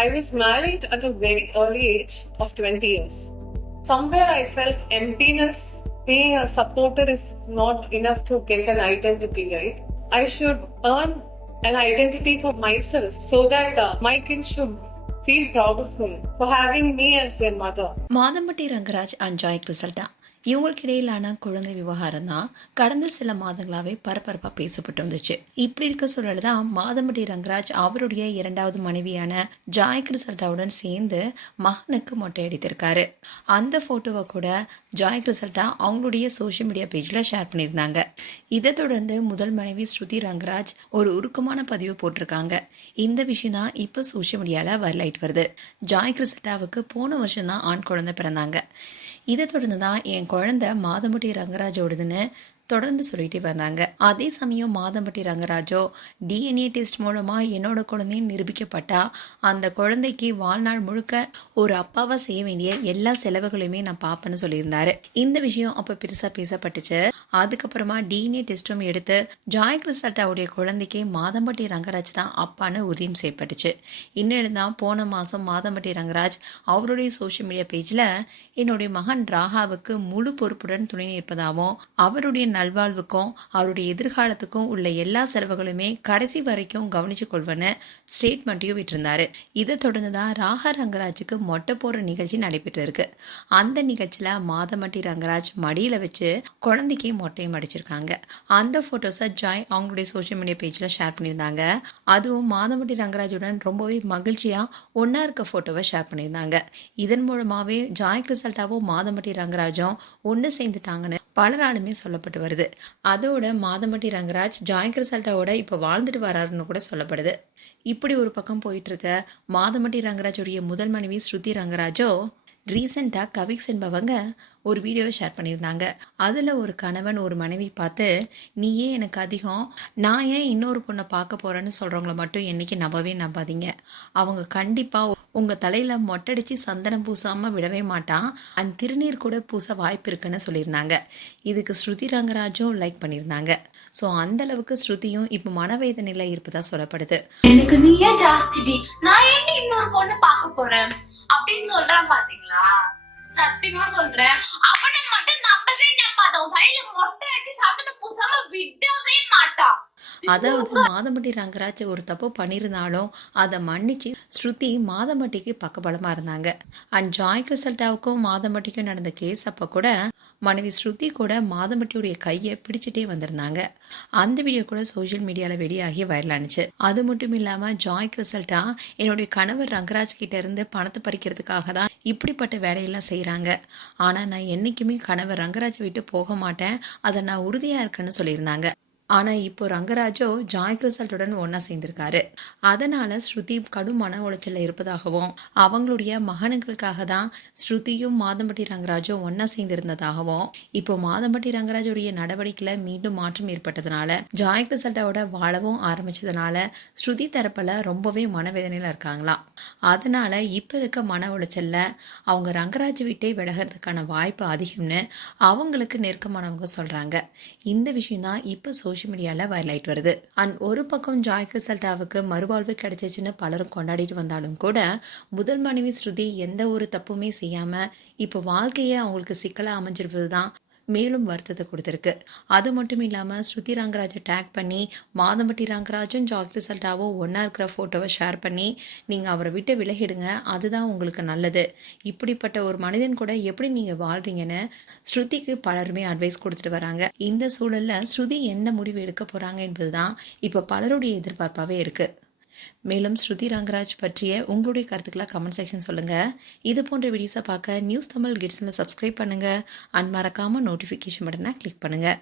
I was married at a very early age of 20 years. Somewhere I felt emptiness. Being a supporter is not enough to get an identity, right? I should earn an identity for myself so that my kids should feel proud of me for having me as their mother. Madhampatti Rangaraj and Joy Crizildaa இவங்களுக்கு இடையிலான குழந்தை விவகாரம் தான் கடந்த சில மாதங்களாவே பரபரப்பா பேசப்பட்டு வந்துச்சு. இப்படி இருக்க சூழல் தான் மாதம்பட்டி ரங்கராஜ் அவருடைய இரண்டாவது மனைவியான ஜாய் கிறிசல்டாவுடன் சேர்ந்து மகனுக்கு மொட்டை அடித்திருக்காரு. அந்த போட்டோவை கூட ஜாய் கிறிசல்டா அவங்களுடைய சோசியல் மீடியா பேஜ்ல ஷேர் பண்ணியிருந்தாங்க. இதை தொடர்ந்து முதல் மனைவி ஸ்ருதி ரங்கராஜ் ஒரு உருக்கமான பதிவு போட்டிருக்காங்க. இந்த விஷயம் தான் இப்போ சோசியல் மீடியால வைரல் ஆயிட்டு வருது. ஜாய் கிறிசல்டாவுக்கு போன வருஷம் தான் ஆண் குழந்தை பிறந்தாங்க. இதை தொடர்ந்து தான் என் குழந்தை மாதம்பட்டி ரங்கராஜோடதுன்னு தொடர்ந்து சொல்லிட்டு வந்தாங்க. அதே சமயம் மாதம்பட்டி ரங்கராஜோ டிஎன்ஏ டெஸ்ட் மூலமா என்னோட குழந்தைன்னு நிரூபிக்கப்பட்டா அந்த குழந்தைக்கு வாழ்நாள் முழுக்க ஒரு அப்பாவா செய்ய வேண்டிய எல்லா செலவுகளையுமே நான் பாப்பேன்னு சொல்லியிருந்தாரு. இந்த விஷயம் அப்ப பெருசா பேசப்பட்டுச்சு. அதுக்கப்புறமா டிஎன்ஏ டெஸ்டும் எடுத்து ஜாய் கிறிசல்டாவுடைய குழந்தைக்கு மாதம்பட்டி ரங்கராஜ் தான் அப்பான்னு உறுதியும் செய்யப்பட்டுச்சு. இன்னும் தான் போன மாசம் மாதம்பட்டி ரங்கராஜ் அவருடைய சோசியல் மீடியா பேஜ்ல என்னுடைய மகன் ராகாவுக்கு முழு பொறுப்புடன் துணை நிற்பதாகவும் அவருடைய நல்வாழ்வுக்கும் அவருடைய எதிர்காலத்துக்கும் உள்ள எல்லா செலவுகளுமே கடைசி வரைக்கும் கவனிச்சு கொள்வன்னு ஸ்டேட்மெண்ட்டையும் விட்டிருந்தாரு. இதை தொடர்ந்துதான் ராகா ரங்கராஜுக்கு மொட்டை போடுற நிகழ்ச்சி நடைபெற்று இருக்கு. அந்த நிகழ்ச்சியில மாதம்பட்டி ரங்கராஜ் மடியில வச்சு குழந்தைக்கு மொட்டையும் அடிச்சிருக்காங்க. அந்த போட்டோஸை ஜாய் அவங்களுடைய சோசியல் மீடியா பேஜ்ல ஷேர் பண்ணியிருந்தாங்க. அதுவும் மாதம்பட்டி ரங்கராஜுடன் ரொம்பவே மகிழ்ச்சியா ஒன்னா இருக்க போட்டோவை ஷேர் பண்ணியிருந்தாங்க. இதன் மூலமாவே ஜாய் கிறிசல்டாவும் மாதம்பட்டி ரங்கராஜும் ஒன்று சேர்ந்துட்டாங்கன்னு பலராலுமே சொல்லப்பட்டு வருது. அதோட மாதம்பட்டி ரங்கராஜ் ஜாய் கிறிசல்டாவோட இப்போ வாழ்ந்துட்டு வராருன்னு கூட சொல்லப்படுது. இப்படி ஒரு பக்கம் போயிட்டு இருக்க மாதம்பட்டி ரங்கராஜோடைய முதல் மனைவி ஸ்ருதி ரங்கராஜோ ரீசெண்டாக கவிக்ஸ் என்பவங்க ஒரு வீடியோவை ஷேர் பண்ணியிருந்தாங்க. அதில் ஒரு கணவன் ஒரு மனைவி பார்த்து நீயே எனக்கு அதிகம், நான் ஏன் இன்னொரு பொண்ணை பார்க்க போகிறேன்னு சொல்கிறவங்கள மட்டும் என்னைக்கு நம்பாதீங்க. அவங்க கண்டிப்பாக உங்கள் தலையில் மொட்டடிச்சு சந்தனம் பூசாமல் விடவே மாட்டான், அண்ட் திருநீர் கூட பூச வாய்ப்பு இருக்குன்னு சொல்லியிருந்தாங்க. இதுக்கு ஸ்ருதி ரங்கராஜும் லைக் பண்ணியிருந்தாங்க. ஸோ அந்த அளவுக்கு ஸ்ருதியும் இப்போ மனவேதனையில் இருப்பதா சொல்லப்படுது. எனக்கு நீயே ஜாஸ்தி, நான் ஏன் இன்னொரு பொண்ணு பார்க்க போறேன் அப்படின்னு சொல்றான் பாத்தீங்களா? சத்தியமா சொல்றேன், அவனை மட்டும் நம்பாத. கையில மொட்டை வச்சு சந்தன பூசாம விடவே மாட்டான். அதாவது மாதம்பட்டி ரங்கராஜ் ஒரு தப்பு பண்ணியிருந்தாலும் அதை மன்னிச்சு ஸ்ருதி மாதம்பட்டிக்கு பக்கபலமா இருந்தாங்க. அண்ட் ஜாய் கிறிசல்டாவுக்கும் மாதம்பட்டிக்கும் நடந்த கேஸ் அப்ப கூட மனைவி ஸ்ருதி கூட மாதம்பட்டியுடைய கையை பிடிச்சிட்டே வந்திருந்தாங்க. அந்த வீடியோ கூட சோசியல் மீடியால வெளியாகி வைரல் ஆனிச்சு. அது மட்டும் இல்லாம ஜாய் கிறிசல்டா என்னுடைய கணவர் ரங்கராஜ் கிட்ட இருந்து பணத்தை பறிக்கிறதுக்காக தான் இப்படிப்பட்ட வேலையெல்லாம் செய்யறாங்க, ஆனா நான் என்னைக்குமே கணவர் ரங்கராஜ் விட்டு போக மாட்டேன், அதை நான் உறுதியா இருக்கேன்னு சொல்லியிருந்தாங்க. ஆனா இப்போ ரங்கராஜோ ஜாய் கிறிசல்டுடன் ஒன்னா சேர்ந்திருக்காரு. அதனால ஸ்ருதி கடும் மன உளைச்சல்ல இருப்பதாகவும் அவங்களுடைய மகனுங்களுக்காக தான் ஸ்ருதியும் மாதம்பட்டி ரங்கராஜும் ஒன்னா சேர்ந்திருந்ததாகவும் இப்போ மாதம்பட்டி ரங்கராஜோடைய நடவடிக்கையில மீண்டும் மாற்றம் ஏற்பட்டதுனால ஜாய் கிறிசல்டாவோட வாழவும் ஆரம்பிச்சதுனால ஸ்ருதி தரப்புல ரொம்பவே மனவேதனையில இருக்காங்களாம். அதனால இப்ப இருக்க மன உளைச்சல்ல அவங்க ரங்கராஜ் விட்டே விலகிறதுக்கான வாய்ப்பு அதிகம்னு அவங்களுக்கு நெருக்கமானவங்க சொல்றாங்க. இந்த விஷயம் தான் இப்ப சோசியல் மீடியால வைரல் ஆயிட்டு வருது. அண்ட் ஒரு பக்கம் ஜாய் கிறிசல்டாவுக்கு மறுவாழ்வு கிடைச்சிச்சுன்னு பலரும் கொண்டாடிட்டு வந்தாலும் கூட முதல் மனைவி ஸ்ருதி எந்த ஒரு தப்புமே செய்யாம இப்போ வாழ்க்கைய அவங்களுக்கு சிக்கலா அமைஞ்சிருப்பதுதான் மேலும் வருத்தத்தை கொடுத்துருக்கு. அது மட்டும் இல்லாமல் ஸ்ருதி ரங்கராஜை டேக் பண்ணி மாதம்பட்டி ரங்கராஜும் ஜாய் கிறிசல்டாவும் ஒன்றா இருக்கிற ஃபோட்டோவை ஷேர் பண்ணி நீங்கள் அவரை விட்டு விலகிடுங்க, அதுதான் உங்களுக்கு நல்லது, இப்படிப்பட்ட ஒரு மனிதன் கூட எப்படி நீங்கள் வாழ்றீங்கன்னு ஸ்ருதிக்கு பலருமே அட்வைஸ் கொடுத்துட்டு வராங்க. இந்த சூழலில் ஸ்ருதி எந்த முடிவு எடுக்க போகிறாங்க என்பது தான் இப்போ பலருடைய எதிர்பார்ப்பாகவே இருக்குது. மேலும் ஸ்ருதி ரங்கராஜ் பற்றிய உங்களுடைய கருத்துக்களை கமெண்ட் செக்ஷன் சொல்லுங்கள். இது போன்ற வீடியோஸை பார்க்க நியூஸ் தமிழ் கிட்ஸில் சப்ஸ்கிரைப் பண்ணுங்கள். அண்ட் மறக்காமல் நோட்டிஃபிகேஷன் பட்டனை கிளிக் பண்ணுங்கள்.